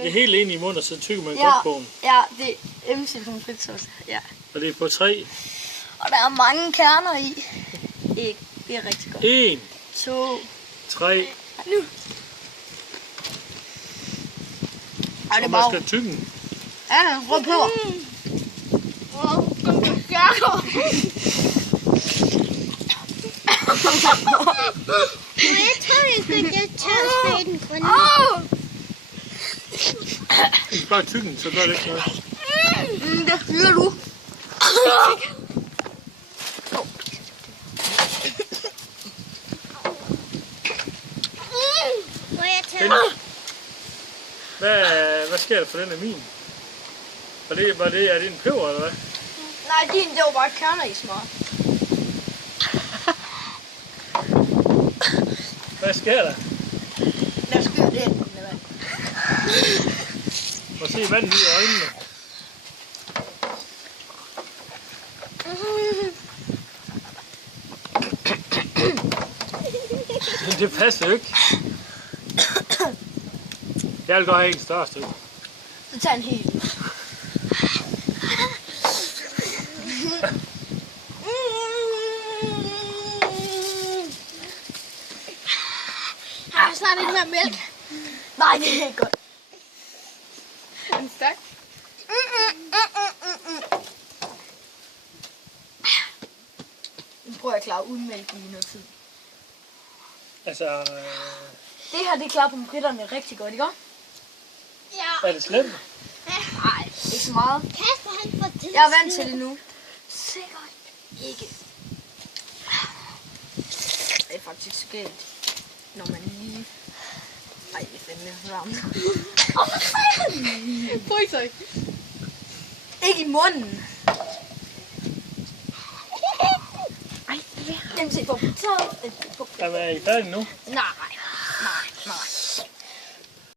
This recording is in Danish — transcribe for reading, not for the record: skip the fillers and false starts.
Det er helt ind i munden, og så tykker man Ja, godt på den. ja, det er MC pommes frites. Ja. Og det er på 3. Og der er mange kerner i. Ikke. Det er rigtig godt. 1, 2. 3. Nu. Ej, det er Og man bare... skal tygge den. Ja, rød peber. Jeg tror, jeg skal get tør den grønne. Du skal bare tygge den, så gør det ikke noget. Det fyrer du. Må jeg tage Den. Hvad sker der for den af min? Er det en peber, eller hvad? Nej, din, det var bare kerner i smør. Hvad sker der? Lad os gøre det. Må se vandet ud af øjnene. Det passer jo ikke. Jeg vil godt have en større stykke. Så tag en hel. Har du snart ikke mere mælk? Nej, det er ikke godt. En stak. Nu prøver jeg at klare uden mælk i noget tid. Altså, Det her, det klarer pomfritterne rigtig godt, ikke? Ja. er det slemt? Nej, ikke så meget. Kasper, han får tid. Jeg er vant til det nu. Sikkert ikke. Det er faktisk skægt, når man lige... Ej, det er fandme varmt. Fryser ikke. Ikke i munden. Ej, det er... MC på potato. Jamen, er I færdige nu? Nej.